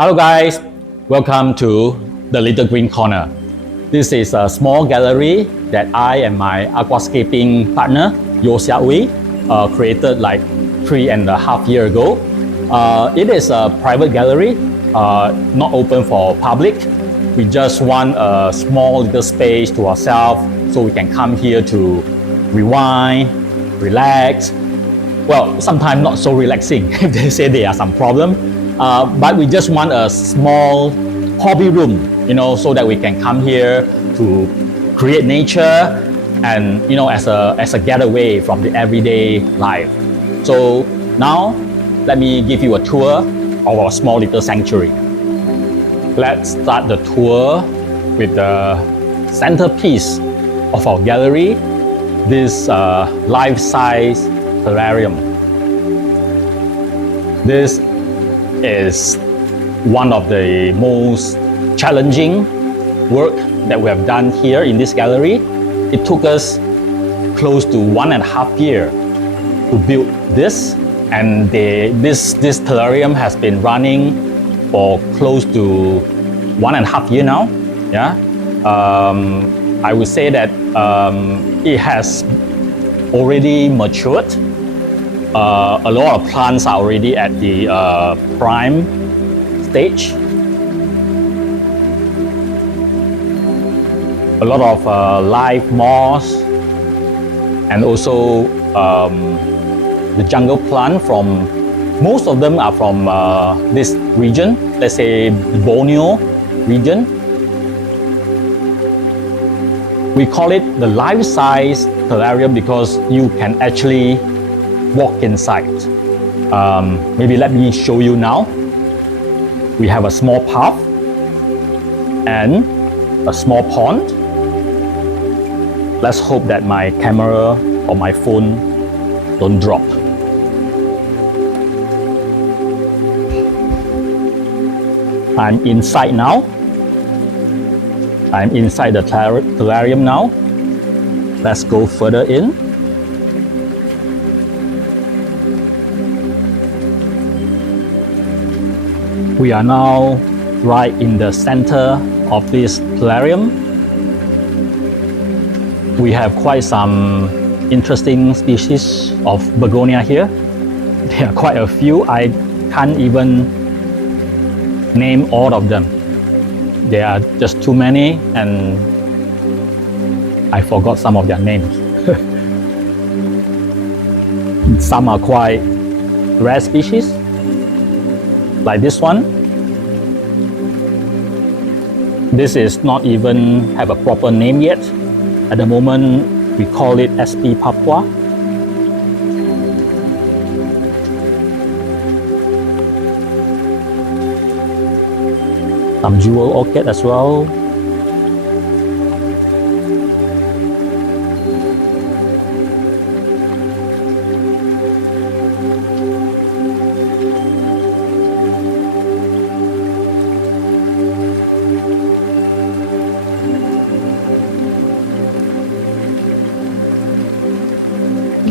Hello guys, welcome to the Little Green Corner. This is a small gallery that I and my aquascaping partner, Iwagumi, created like 3.5 years ago. It is a private gallery, not open for public. We just want a small little space to ourselves so we can come here to rewind, relax. Well, sometimes not so relaxing if they say there are some problem. But we just want a small hobby room, so that we can come here to create nature and, as a getaway from the everyday life. So now, let me give you a tour of our small little sanctuary. Let's start the tour with the centerpiece of our gallery, this life-size terrarium. This is one of the most challenging work that we have done here in this gallery. It took us close to 1.5 years to build this, and this terrarium has been running for close to 1.5 years now. Yeah, I would say that it has already matured. A lot of plants are already at the prime stage. A lot of live moss, and also the jungle plant most of them are from this region, let's say Borneo region. We call it the life-size terrarium because you can actually walk inside. Maybe let me show you now. We have a small path and a small pond. Let's hope that my camera or my phone don't drop. I'm inside now. I'm inside the terrarium now. Let's go further in. We are now right in the center of this terrarium. We have quite some interesting species of begonia here. There are quite a few. I can't even name all of them. There are just too many, and I forgot some of their names. Some are quite rare species, like this one. This is not even have a proper name yet. At the moment, we call it SP Papua. Some jewel orchid as well.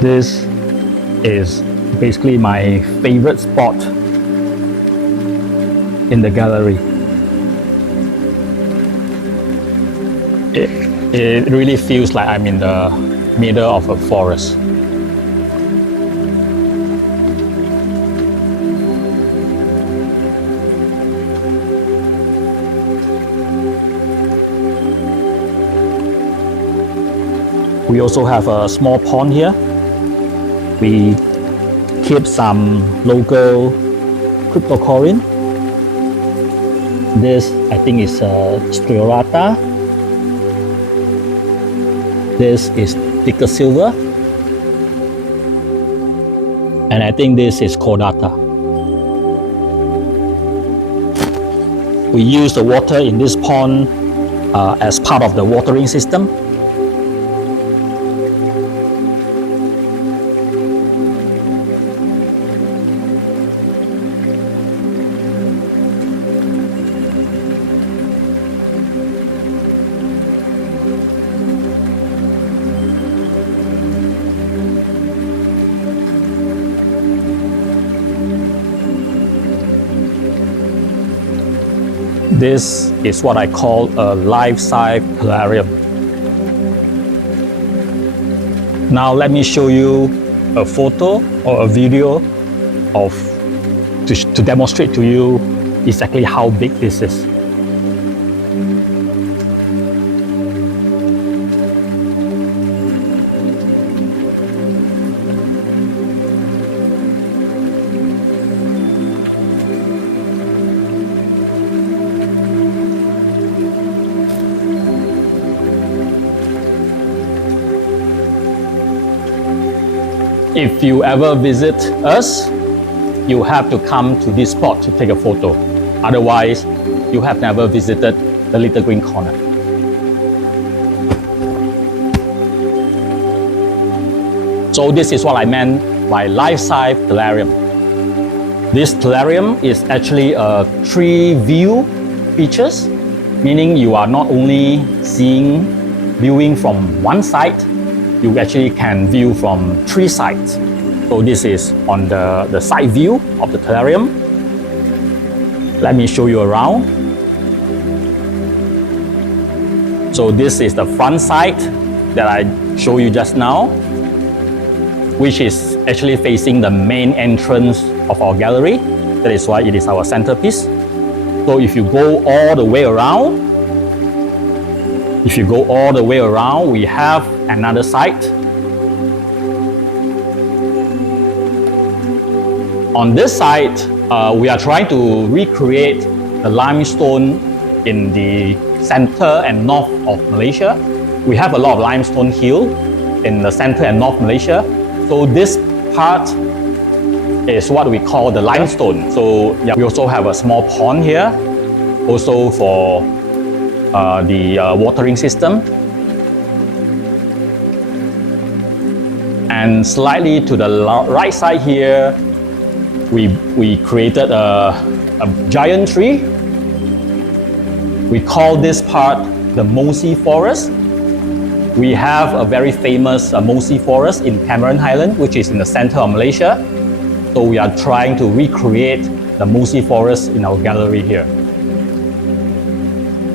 This is basically my favorite spot in the gallery. It really feels like I'm in the middle of a forest. We also have a small pond here. We keep some local cryptocorin. This, I think, is striorata. This is thicker silver. And I think this is cordata. We use the water in this pond as part of the watering system. This is what I call a life-size terrarium. Now let me show you a photo or a video to demonstrate to you exactly how big this is. If you ever visit us, you have to come to this spot to take a photo. Otherwise, you have never visited the Little Green Corner. So this is what I meant by life-size terrarium. This terrarium is actually a 3-view features, meaning you are not only viewing from one side, you actually can view from 3 sides. So this is on the side view of the terrarium. Let me show you around. So this is the front side that I showed you just now, which is actually facing the main entrance of our gallery. That is why it is our centerpiece. So if you go all the way around, we have another side. On this side, we are trying to recreate the limestone in the center and north of Malaysia. We have a lot of limestone hill in the center and north Malaysia. So this part is what we call the limestone. So yeah, we also have a small pond here, also for the watering system. And slightly to the right side here, we created a giant tree. We call this part the Mossy Forest. We have a very famous Mossy Forest in Cameron Highland, which is in the center of Malaysia. So we are trying to recreate the Mossy Forest in our gallery here.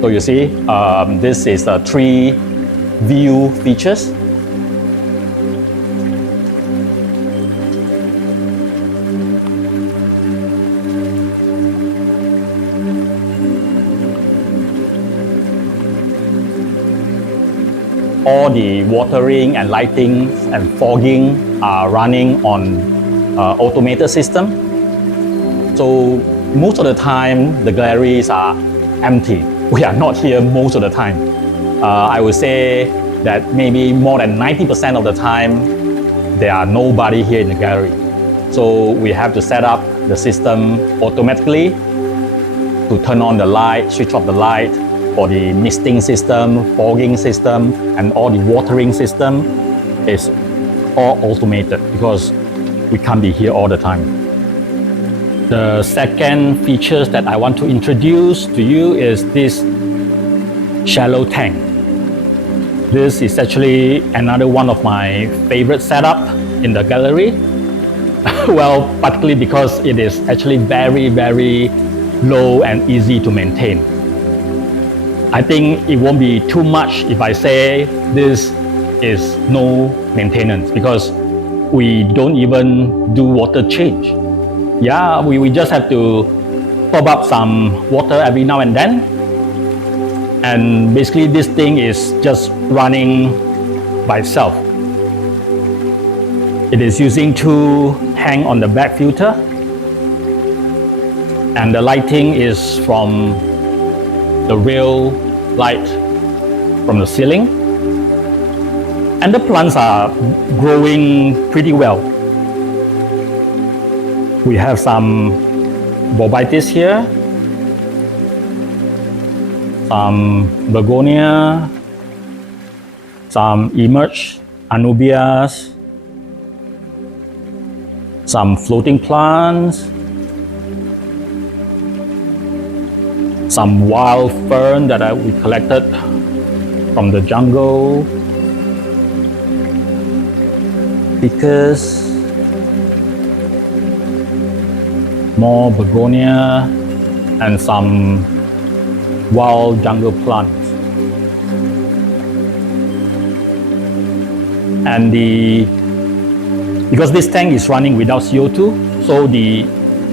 So you see, this is a 3-view features. All the watering and lighting and fogging are running on automated system. So most of the time, the galleries are empty. We are not here most of the time. I would say that maybe more than 90% of the time, there are nobody here in the gallery. So we have to set up the system automatically to turn on the light, switch off the light, for the misting system, fogging system, and all the watering system is all automated because we can't be here all the time. The second features that I want to introduce to you is this shallow tank. This is actually another one of my favorite setup in the gallery. Well, particularly because it is actually very, very low and easy to maintain. I think it won't be too much if I say this is no maintenance because we don't even do water change. Yeah, we just have to top up some water every now and then. And basically this thing is just running by itself. It is using 2 hang on the back filter. And the lighting is from the real light from the ceiling. And the plants are growing pretty well. We have some bobitis here, some begonia, some emerge anubias, some floating plants, some wild fern that we collected from the jungle, ficus, more begonia, and some wild jungle plants. And because this tank is running without CO2, so the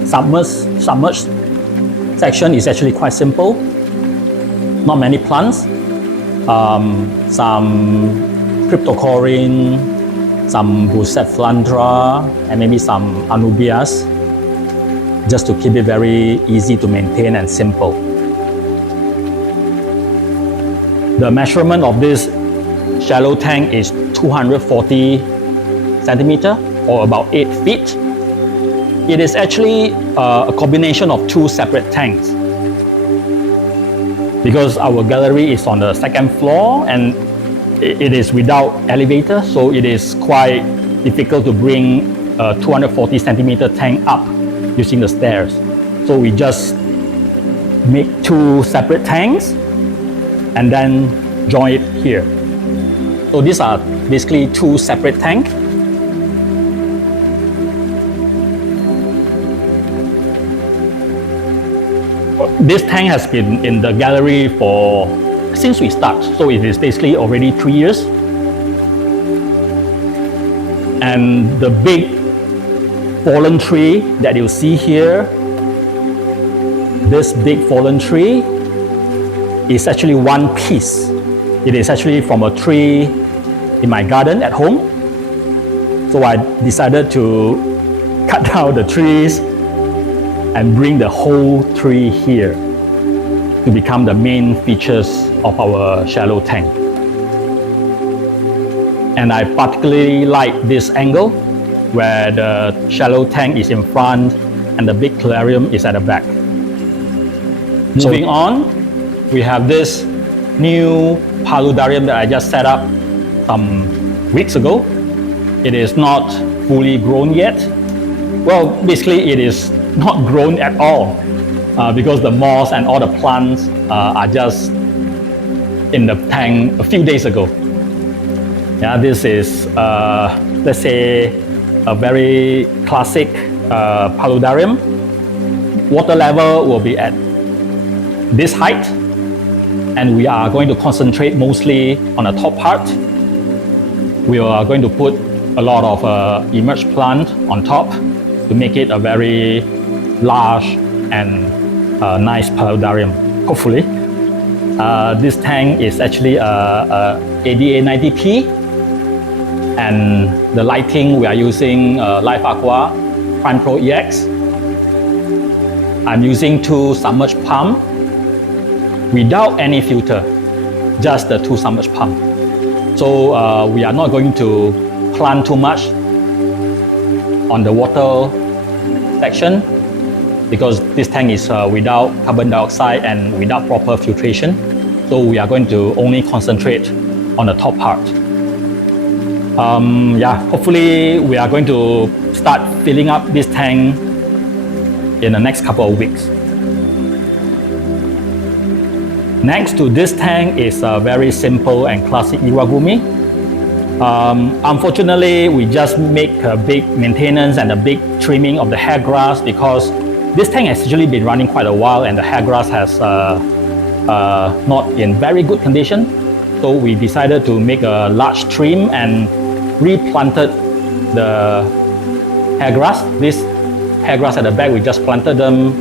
submerged section is actually quite simple. Not many plants, some cryptocorin, some Bucephalandra, and maybe some Anubias, just to keep it very easy to maintain and simple. The measurement of this shallow tank is 240 centimeter or about 8 feet. It is actually a combination of two separate tanks, because our gallery is on the second floor and it is without elevator, so it is quite difficult to bring a 240 centimeter tank up using the stairs. So we just make two separate tanks and then join it here. So these are basically two separate tanks. This tank has been in the gallery since we start, so it is basically already 3 years. And the big fallen tree that you see here, this big fallen tree is actually one piece. It is actually from a tree in my garden at home. So I decided to cut down the trees and bring the whole tree here to become the main features of our shallow tank. And I particularly like this angle where the shallow tank is in front and the big terrarium is at the back. Moving on, we have this new paludarium that I just set up some weeks ago. It is not fully grown yet. Well, basically it is not grown at all because the moss and all the plants are just in the tank a few days ago. Yeah, this is let's say a very classic paludarium. Water level will be at this height, and we are going to concentrate mostly on the top part. We are going to put a lot of emerged plant on top to make it a very large and nice paludarium, hopefully. This tank is actually a ADA 90P, and the lighting we are using Life Aqua Prime Pro EX. I'm using two submerged pump without any filter, just the two submerged pump. So we are not going to plant too much on the water section because this tank is without carbon dioxide and without proper filtration. So we are going to only concentrate on the top part. Hopefully we are going to start filling up this tank in the next couple of weeks. Next to this tank is a very simple and classic Iwagumi. Unfortunately, we just make a big maintenance and a big trimming of the hair grass because this tank has actually been running quite a while and the hair grass has not in very good condition. So we decided to make a large trim and replanted the hair grass. This hair grass at the back, we just planted them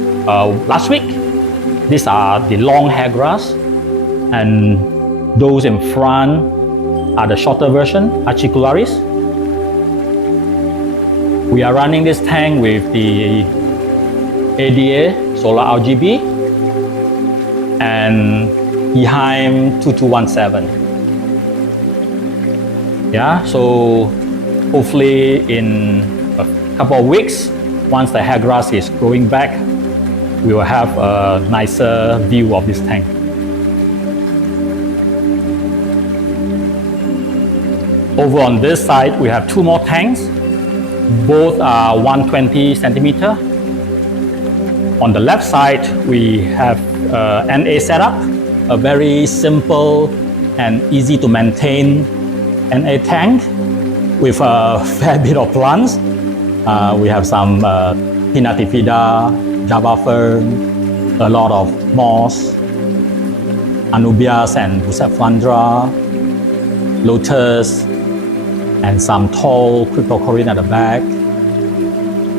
last week. These are the long hair grass, and those in front are the shorter version, Acicularis. We are running this tank with the ADA Solar RGB and i.am 2217. Yeah, so hopefully in a couple of weeks, once the hair grass is growing back, we will have a nicer view of this tank. Over on this side, we have two more tanks. Both are 120 centimeter. On the left side, we have NA setup, a very simple and easy to maintain NA tank with a fair bit of plants. We have some Pinnatifida, Java fern, a lot of moss, Anubias and Bucephalandra, lotus, and some tall cryptocorin at the back.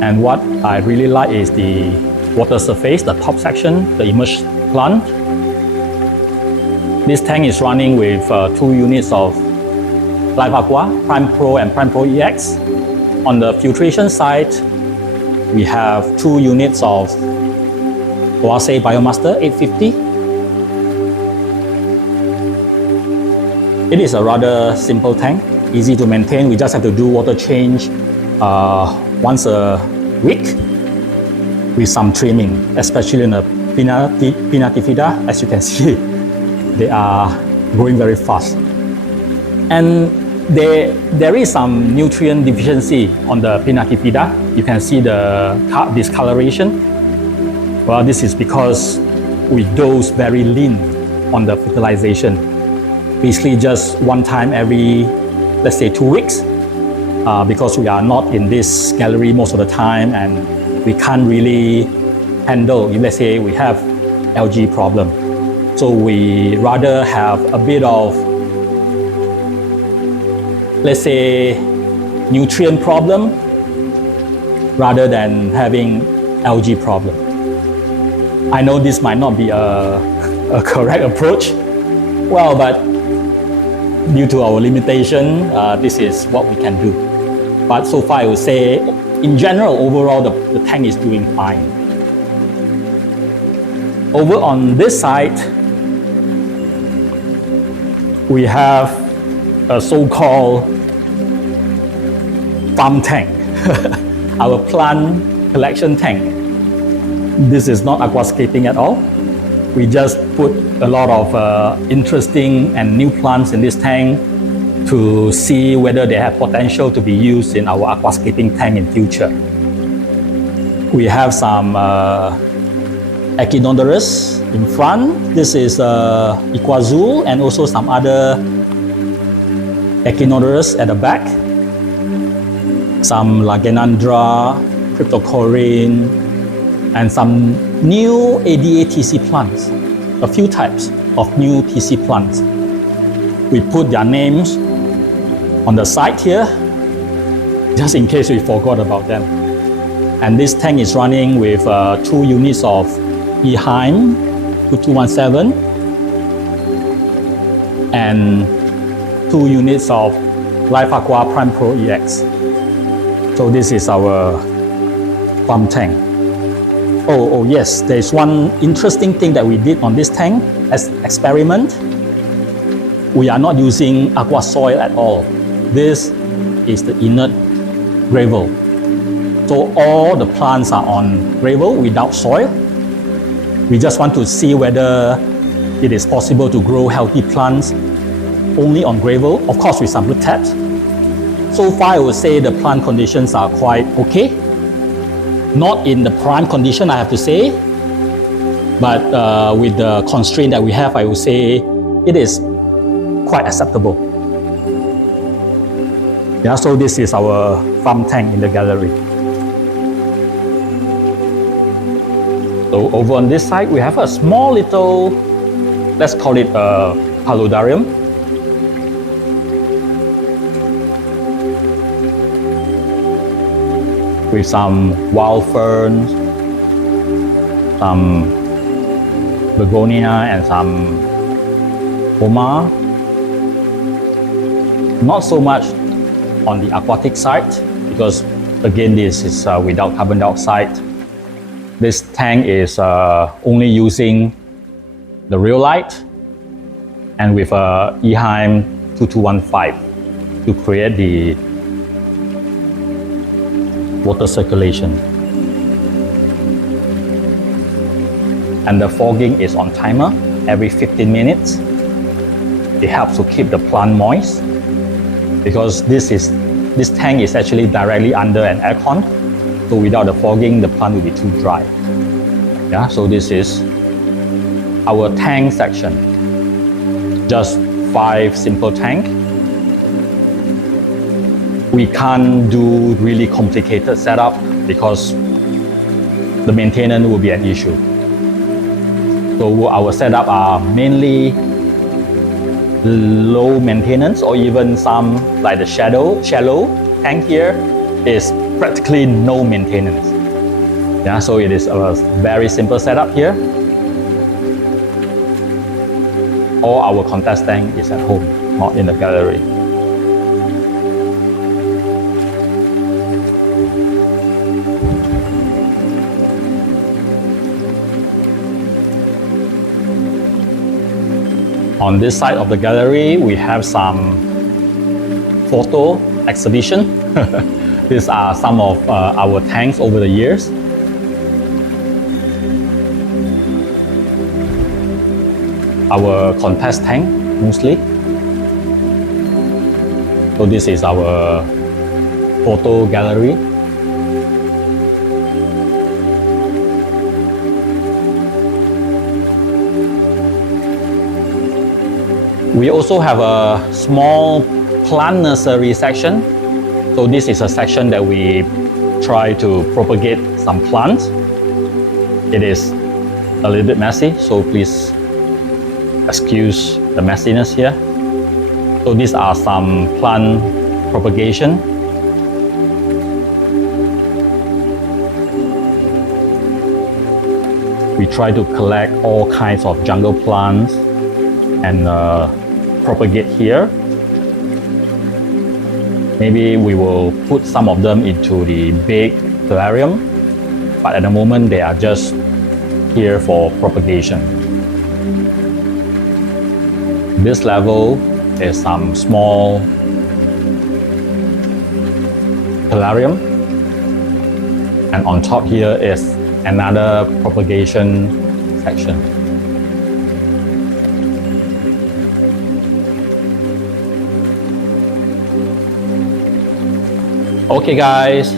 And what I really like is the water surface, the top section, the immersed plant. This tank is running with 2 units of Live Aqua, Prime Pro and Prime Pro EX. On the filtration side, we have 2 units of Oase Biomaster 850. It is a rather simple tank, easy to maintain. We just have to do water change once a week with some trimming, especially in the Pinnatifida. As you can see, they are growing very fast. And there is some nutrient deficiency on the Pinnatifida. You can see the discoloration. Well, this is because we dose very lean on the fertilization. Basically just one time every, let's say 2 weeks, because we are not in this gallery most of the time and we can't really handle, let's say we have algae problem. So we rather have a bit of, let's say, nutrient problem rather than having algae problem. I know this might not be a correct approach. Well, but due to our limitation, this is what we can do. But so far I would say, in general, overall, the tank is doing fine. Over on this side, we have a so-called farm tank, our plant collection tank. This is not aquascaping at all. We just put a lot of interesting and new plants in this tank to see whether they have potential to be used in our aquascaping tank in future. We have some Echinoderus in front. This is Iquazoo and also some other Echinoderus at the back. Some Lagenandra, Cryptocorin, and some new ADA TC plants. A few types of new TC plants. We put their names on the side here, just in case we forgot about them. And this tank is running with 2 units of i.am 2217 and 2 units of Live Aqua Prime Pro EX. So this is our farm tank. Oh yes, there's one interesting thing that we did on this tank as experiment. We are not using aqua soil at all. This is the inert gravel. So all the plants are on gravel without soil. We just want to see whether it is possible to grow healthy plants only on gravel, of course with some root taps. So far I would say the plant conditions are quite okay. Not in the prime condition, I have to say, but with the constraint that we have, I would say it is quite acceptable. Yeah, so this is our farm tank in the gallery. So over on this side, we have a small little, let's call it a paludarium. With some wild ferns, some begonia and some Homa. Not so much on the aquatic side because again this is without carbon dioxide. This tank is only using the real light and with i.am 2215 to create the water circulation. And the fogging is on timer every 15 minutes. It helps to keep the plant moist because this tank is actually directly under an aircon. So without the fogging, the plant will be too dry. Yeah, so this is our tank section. Just 5 simple tank. We can't do really complicated setup because the maintenance will be an issue. So So our setup are mainly low maintenance, or even some like the shallow tank here is practically no maintenance. Yeah, so it is a very simple setup here. All our contest tank is at home, not in the gallery. On this side of the gallery, we have some photo exhibition. These are some of our tanks over the years. Our contest tank mostly. So this is our photo gallery. We also have a small plant nursery section. So this is a section that we try to propagate some plants. It is a little bit messy, so please excuse the messiness here. So these are some plant propagation. We try to collect all kinds of jungle plants and propagate here. Maybe we will put some of them into the big terrarium, but at the moment they are just here for propagation. This level is some small terrarium, and on top here is another propagation section. Okay guys,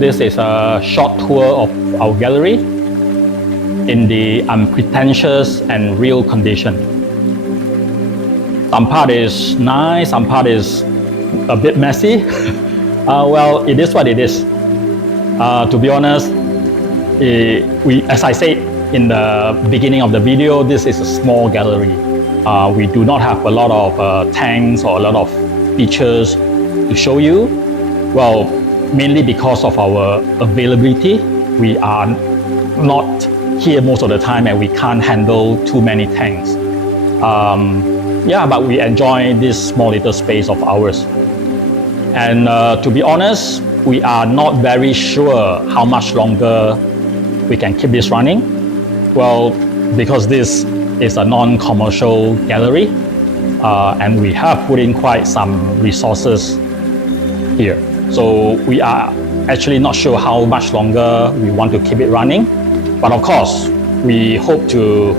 this is a short tour of our gallery in the unpretentious and real condition. Some part is nice, some part is a bit messy. Well, it is what it is. To be honest, as I said in the beginning of the video, this is a small gallery. We do not have a lot of tanks or a lot of features to show you. Well, mainly because of our availability. We are not here most of the time and we can't handle too many tanks. Yeah, but we enjoy this small little space of ours. And to be honest, we are not very sure how much longer we can keep this running. Well, because this is a non-commercial gallery, and we have put in quite some resources here. So we are actually not sure how much longer we want to keep it running. But of course, we hope to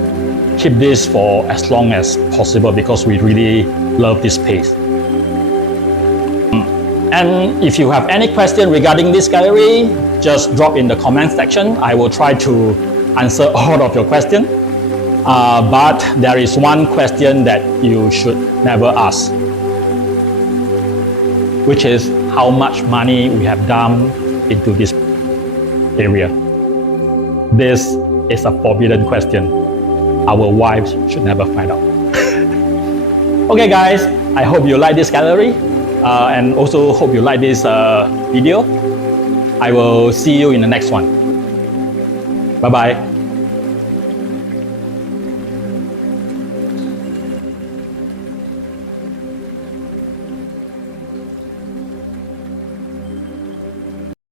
keep this for as long as possible because we really love this space. And if you have any question regarding this gallery, just drop in the comment section. I will try to answer all of your questions. But there is one question that you should never ask, which is how much money we have dumped into this area. This is a forbidden question. Our wives should never find out. Okay guys, I hope you like this gallery and also hope you like this video. I will see you in the next one. Bye bye.